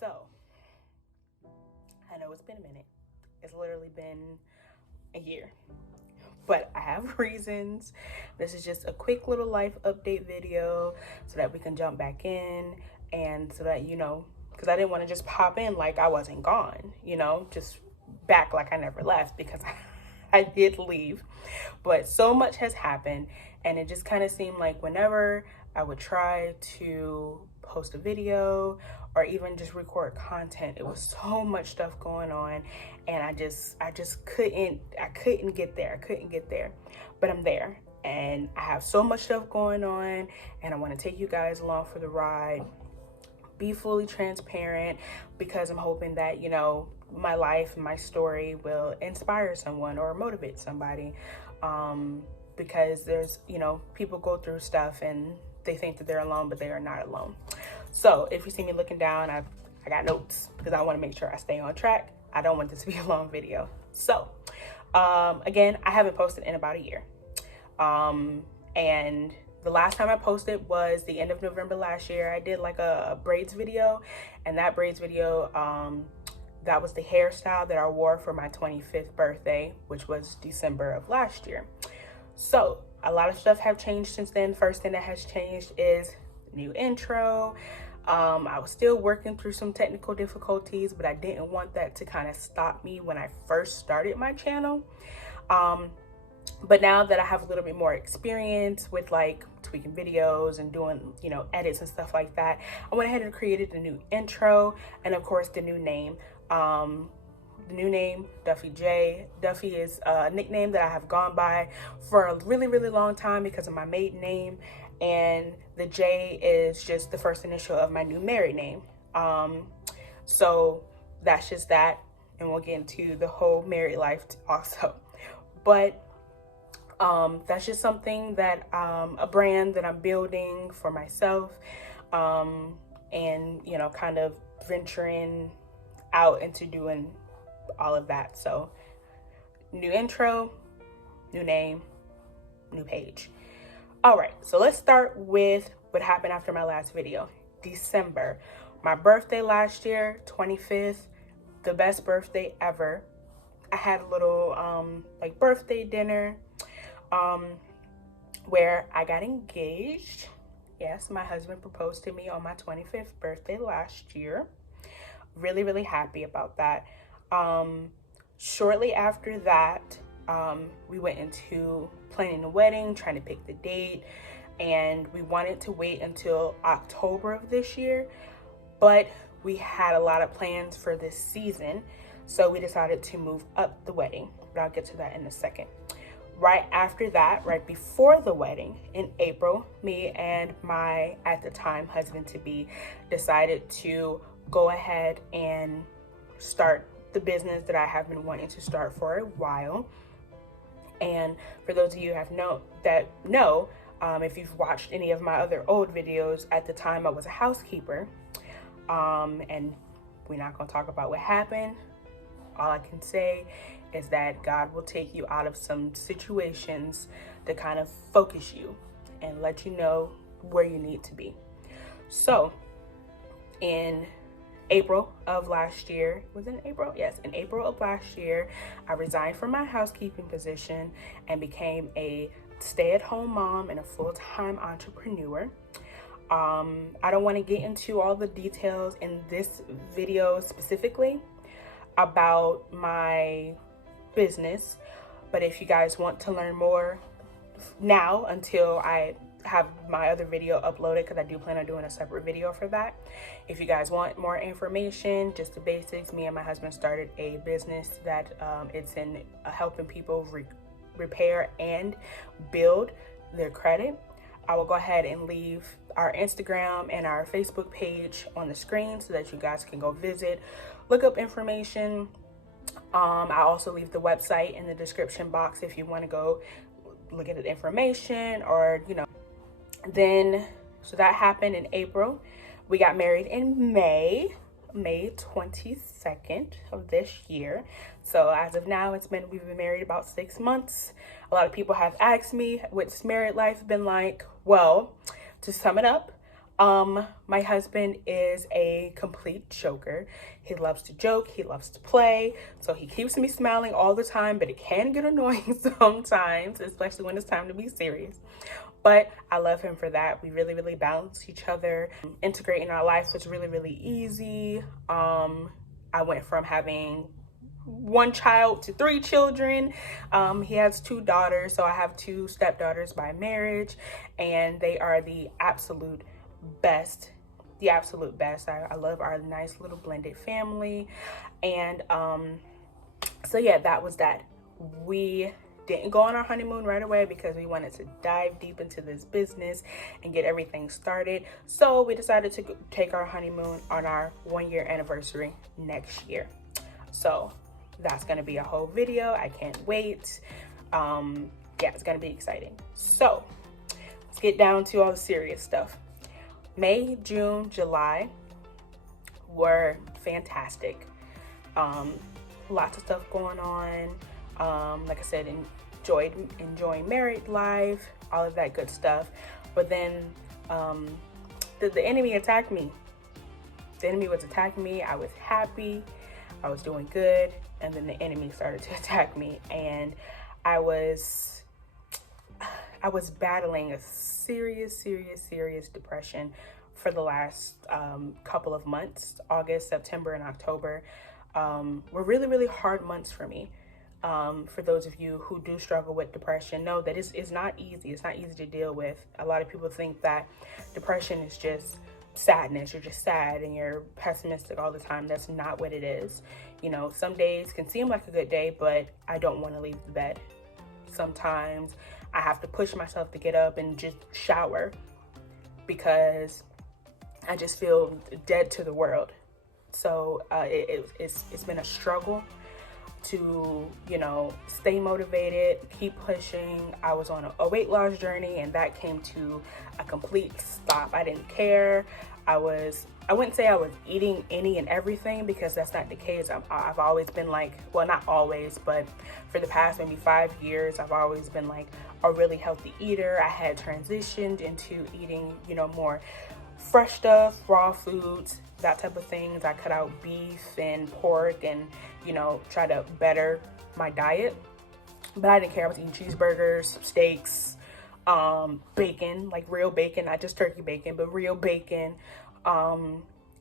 So, I know it's been a minute. It's literally been a year. But I have reasons. This is just a quick little life update video so that we can jump back in and so that, because I didn't want to just pop in like I wasn't gone, just back like I never left, because I did leave. But so much has happened, and it just kind of seemed like whenever I would try to post a video or even just record content, it was so much stuff going on, and I just couldn't get there. But I'm there, and I have so much stuff going on, and I want to take you guys along for the ride, be fully transparent, because I'm hoping that my life, my story will inspire someone or motivate somebody, because there's people go through stuff and they think that they're alone, but they are not alone. So if you see me looking down, I got notes because I want to make sure I stay on track. I don't want this to be a long video. So again, I haven't posted in about a year, and the last time I posted was the end of November last year. I did like a braids video, and that braids video, that was the hairstyle that I wore for my 25th birthday, which was December of last year. So a lot of stuff have changed since then. First thing that has changed is the new intro. I was still working through some technical difficulties, but I didn't want that to kind of stop me when I first started my channel. But now that I have a little bit more experience with like tweaking videos and doing, edits and stuff like that, I went ahead and created a new intro, and of course the new name. The new name, Duffy J. Duffy is a nickname that I have gone by for a really, really long time because of my maiden name, and the J is just the first initial of my new married name. So that's just that, and we'll get into the whole married life also. But that's just something that, a brand that I'm building for myself, and, kind of venturing out into doing all of that. So new intro, new name, new page. All right, so let's start with what happened after my last video. December, my birthday last year, 25th, the best birthday ever. I had a little like birthday dinner where I got engaged. Yes, my husband proposed to me on my 25th birthday last year. Really, really happy about that. Shortly after that, we went into planning the wedding, trying to pick the date, and we wanted to wait until October of this year, but we had a lot of plans for this season, so we decided to move up the wedding, but I'll get to that in a second. Right after that, right before the wedding in April, me and my, at the time, husband-to-be decided to go ahead and start the business that I have been wanting to start for a while. And for those of you who have know, if you've watched any of my other old videos, at the time I was a housekeeper, and we're not going to talk about what happened. All I can say is that God will take you out of some situations to kind of focus you and let you know where you need to be. So in April of last year, was it in April? Yes, in April of last year, I resigned from my housekeeping position and became a stay-at-home mom and a full-time entrepreneur. I don't want to get into all the details in this video specifically about my business, but if you guys want to learn more now until I have my other video uploaded, because I do plan on doing a separate video for that. If you guys want more information, just the basics, me and my husband started a business that it's in helping people repair and build their credit. I will go ahead and leave our Instagram and our Facebook page on the screen so that you guys can go visit, look up information. I also leave the website in the description box if you want to go look at the information, or then, so that happened in April. We got married in May 22nd of this year. So as of now, we've been married about 6 months. A lot of people have asked me what's married life been like. Well, to sum it up, My husband is a complete joker. He loves to joke, he loves to play, so he keeps me smiling all the time, but it can get annoying sometimes, especially when it's time to be serious. But I love him for that. We really, really balance each other. Integrating our life was really, really easy. I went from having one child to 3 children. He has 2 daughters, so I have 2 stepdaughters by marriage, and they are the absolute best. I love our nice little blended family. And so yeah, that was that. We didn't go on our honeymoon right away because we wanted to dive deep into this business and get everything started. So we decided to take our honeymoon on our 1-year anniversary next year. So that's gonna be a whole video. I can't wait. Yeah, it's gonna be exciting. So let's get down to all the serious stuff. May, June, July were fantastic. Lots of stuff going on. Like I said, enjoying married life, all of that good stuff. But then the enemy attacked me. The enemy was attacking me. I was happy. I was doing good. And then the enemy started to attack me. And I was battling a serious depression for the last couple of months. August, September, and October were really, really hard months for me. For those of you who do struggle with depression, know that it's not easy. It's not easy to deal with. A lot of people think that depression is just sadness. You're just sad and you're pessimistic all the time. That's not what it is. You know, some days can seem like a good day, but I don't want to leave the bed. Sometimes I have to push myself to get up and just shower because I just feel dead to the world. So it's been a struggle to, you know, stay motivated, keep pushing. I was on a weight loss journey, and that came to a complete stop. I didn't care. I wouldn't say I was eating any and everything, because that's not the case. I've always been like, well, not always, but for the past maybe 5 years, I've always been like a really healthy eater. I had transitioned into eating, you know, more fresh stuff, raw foods, that type of things. I cut out beef and pork and, you know, try to better my diet. But I didn't care. I was eating cheeseburgers, steaks, bacon, like real bacon, not just turkey bacon, but real bacon,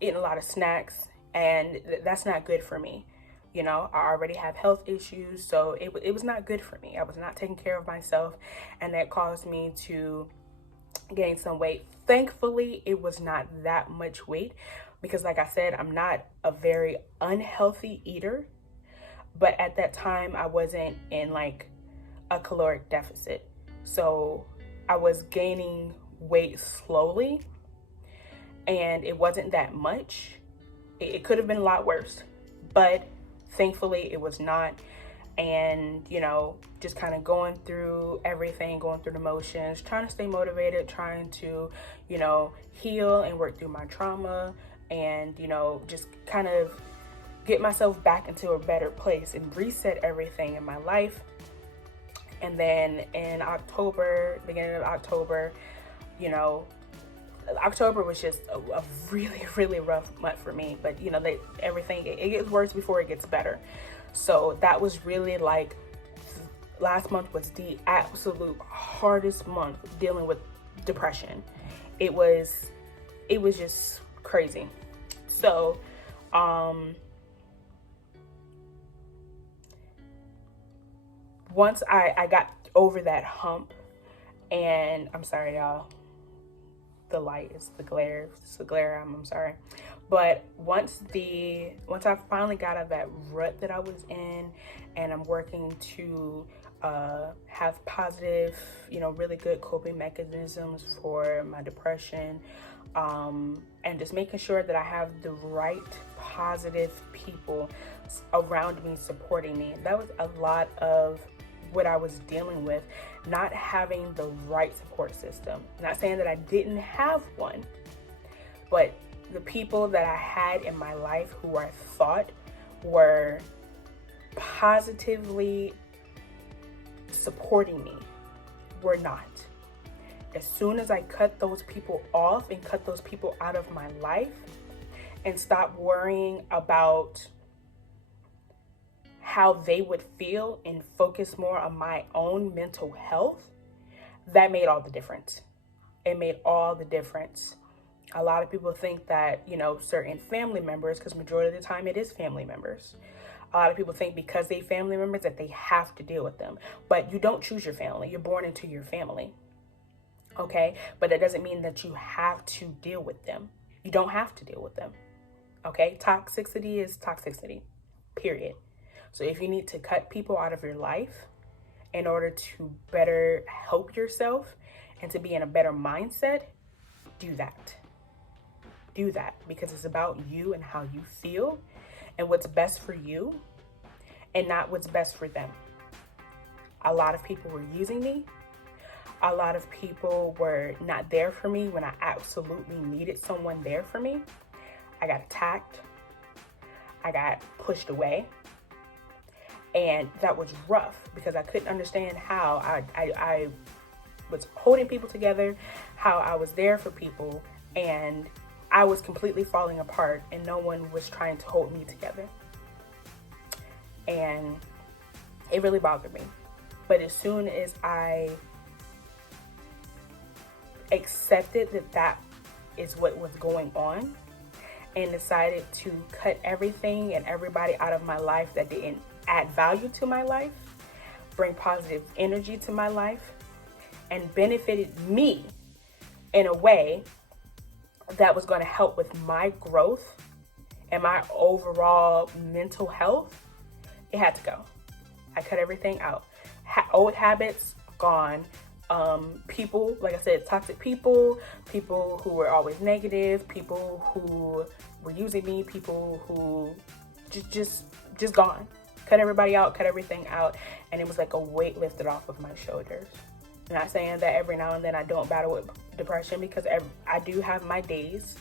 eating a lot of snacks, and that's not good for me. You know, I already have health issues, so it was not good for me. I was not taking care of myself, and that caused me to gain some weight. Thankfully, it was not that much weight, because like I said, I'm not a very unhealthy eater, but at that time I wasn't in like a caloric deficit. So I was gaining weight slowly, and it wasn't that much. It could have been a lot worse, but thankfully it was not. And, you know, just kind of going through everything, going through the motions, trying to stay motivated, trying to, you know, heal and work through my trauma, and, you know, just kind of get myself back into a better place and reset everything in my life. And then in October, beginning of October, you know, October was just a really, really rough month for me. But, you know, everything, it gets worse before it gets better. So that was really like, last month was the absolute hardest month dealing with depression. It was just crazy. So, once I got over that hump, and I'm sorry, y'all, the light is the glare. It's the glare. I'm sorry. But once I finally got out of that rut that I was in, and I'm working to have positive, you know, really good coping mechanisms for my depression, and just making sure that I have the right positive people around me supporting me. That was a lot of what I was dealing with, not having the right support system. Not saying that I didn't have one, but the people that I had in my life who I thought were positively supporting me were not. As soon as I cut those people off and cut those people out of my life and stop worrying about how they would feel and focus more on my own mental health, that made all the difference. It made all the difference. A lot of people think that, you know, certain family members, because majority of the time it is family members. A lot of people think because they family members that they have to deal with them. But you don't choose your family. You're born into your family. Okay? But that doesn't mean that you have to deal with them. You don't have to deal with them. Okay? Toxicity is toxicity. Period. So if you need to cut people out of your life in order to better help yourself and to be in a better mindset, do that. Do that, because it's about you and how you feel and what's best for you and not what's best for them. A lot of people were using me. A lot of people were not there for me when I absolutely needed someone there for me. I got attacked. I got pushed away. And that was rough because I couldn't understand how I was holding people together, how I was there for people, and I was completely falling apart and no one was trying to hold me together. And it really bothered me. But as soon as I accepted that that is what was going on and decided to cut everything and everybody out of my life that didn't add value to my life, bring positive energy to my life, and benefited me in a way that was going to help with my growth and my overall mental health, it had to go. I cut everything out. Old habits, gone. People, like I said, toxic people who were always negative, people who were using me, people who just gone. Cut everybody out, cut everything out, and it was like a weight lifted off of my shoulders. I'm not saying that every now and then I don't battle with depression, because I do have my days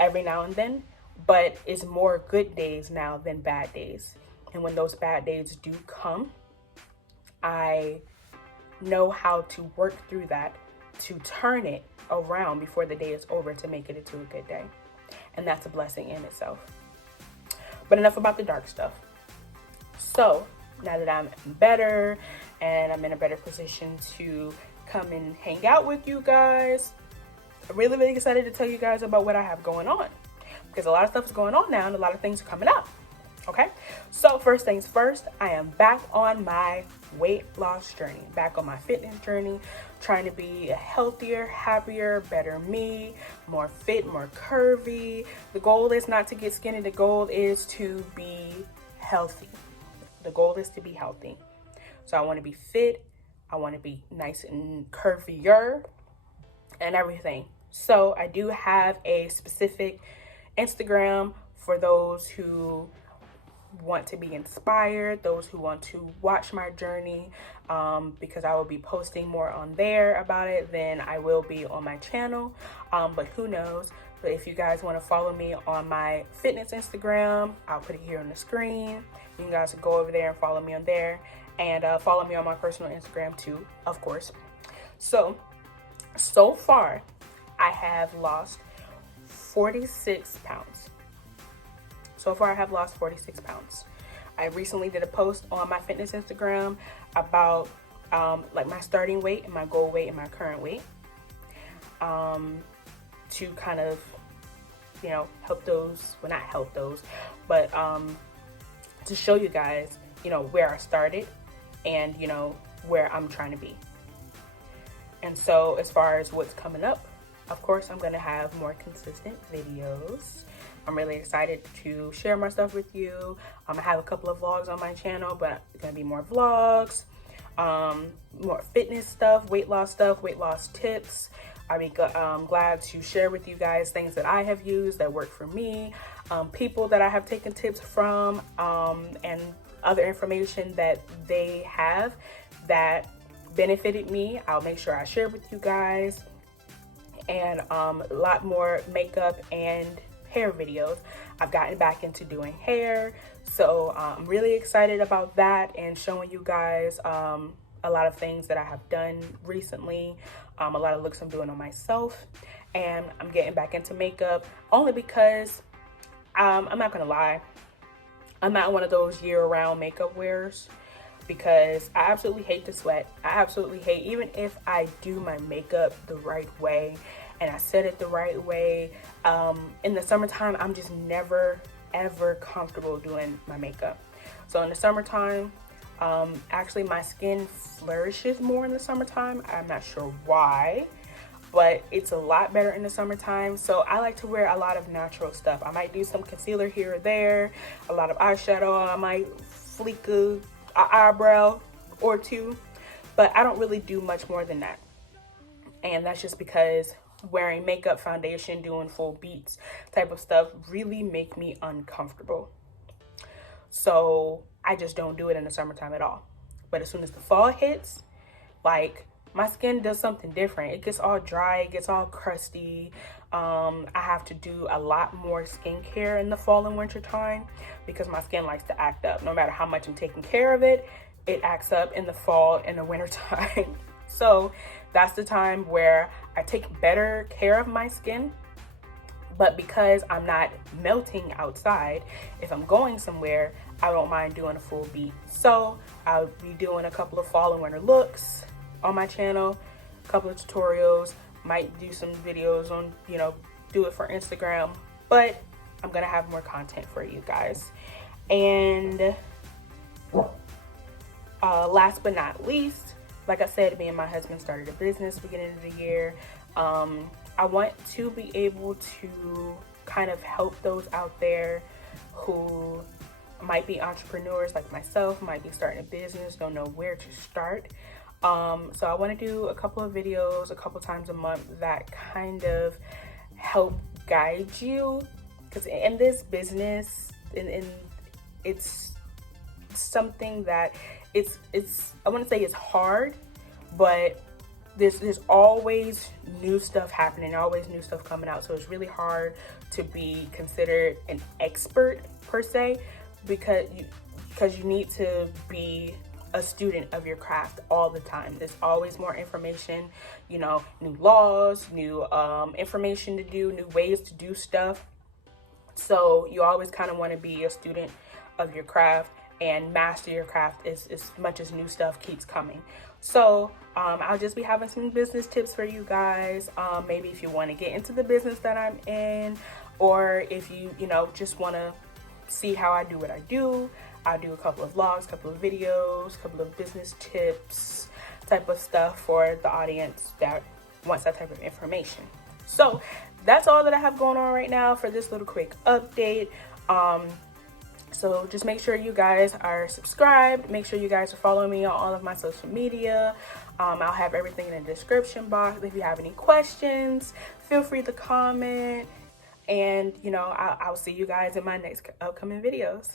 every now and then, but it's more good days now than bad days. And when those bad days do come, I know how to work through that to turn it around before the day is over to make it into a good day. And that's a blessing in itself. But enough about the dark stuff. So now that I'm better and I'm in a better position to come and hang out with you guys, I'm really, really excited to tell you guys about what I have going on, because a lot of stuff is going on now and a lot of things are coming up. Okay, so first things first, I am back on my weight loss journey, back on my fitness journey, trying to be a healthier, happier, better me, more fit, more curvy. The goal is not to get skinny. The goal is to be healthy. The goal is to be healthy. So I want to be fit. I want to be nice and curvier and everything. So I do have a specific Instagram for those who want to be inspired, those who want to watch my journey, because I will be posting more on there about it than I will be on my channel. But who knows? But if you guys want to follow me on my fitness Instagram, I'll put it here on the screen. You guys can go over there and follow me on there, and follow me on my personal Instagram too, of course. So far, I have lost 46 pounds. So far, I have lost 46 pounds. I recently did a post on my fitness Instagram about like my starting weight and my goal weight and my current weight, to kind of, you know, help those, well, not help those, but to show you guys, you know, where I started and, you know, where I'm trying to be. And so as far as what's coming up, of course, I'm going to have more consistent videos. I'm really excited to share my stuff with you. I have a couple of vlogs on my channel, but it's going to be more vlogs, more fitness stuff, weight loss tips. I'll be glad to share with you guys things that I have used that work for me, people that I have taken tips from, and other information that they have that benefited me. I'll make sure I share with you guys, and a lot more makeup and hair videos. I've gotten back into doing hair, so I'm really excited about that and showing you guys a lot of things that I have done recently, a lot of looks I'm doing on myself, and I'm getting back into makeup only because I'm not gonna lie, I'm not one of those year-round makeup wearers, because I absolutely hate to sweat. I absolutely hate, even if I do my makeup the right way and I set it the right way, in the summertime I'm just never ever comfortable doing my makeup. So in the summertime, actually my skin flourishes more in the summertime. I'm not sure why, but it's a lot better in the summertime. So I like to wear a lot of natural stuff. I might do some concealer here or there, a lot of eyeshadow, I might fleek an eyebrow or two, but I don't really do much more than that. And that's just because wearing makeup, foundation, doing full beats type of stuff really make me uncomfortable. So I just don't do it in the summertime at all. But as soon as the fall hits, like, my skin does something different. It gets all dry, it gets all crusty. I have to do a lot more skincare in the fall and winter time because my skin likes to act up. No matter how much I'm taking care of it, it acts up in the fall and the winter time. So that's the time where I take better care of my skin. But because I'm not melting outside, if I'm going somewhere, I don't mind doing a full beat. So I'll be doing a couple of fall and winter looks on my channel, a couple of tutorials, might do some videos on, you know, do it for Instagram, but I'm gonna have more content for you guys. And last but not least, like I said, me and my husband started a business beginning of the year. I want to be able to kind of help those out there who might be entrepreneurs like myself, might be starting a business, don't know where to start. So I want to do a couple of videos a couple times a month that kind of help guide you, because in this business, in it's something that it's I want to say it's hard, but there's always new stuff happening, always new stuff coming out. So it's really hard to be considered an expert per se, because you need to be a student of your craft all the time. There's always more information, you know, new laws, new information to do, new ways to do stuff. So you always kind of want to be a student of your craft and master your craft as much as new stuff keeps coming. So I'll just be having some business tips for you guys. Maybe if you want to get into the business that I'm in, or if you know, just want to see how I do what I do. I'll do a couple of vlogs, couple of videos, couple of business tips type of stuff for the audience that wants that type of information. So that's all that I have going on right now for this little quick update. So just make sure you guys are subscribed. Make sure you guys are following me on all of my social media. I'll have everything in the description box. If you have any questions, feel free to comment. And, you know, I'll see you guys in my next upcoming videos.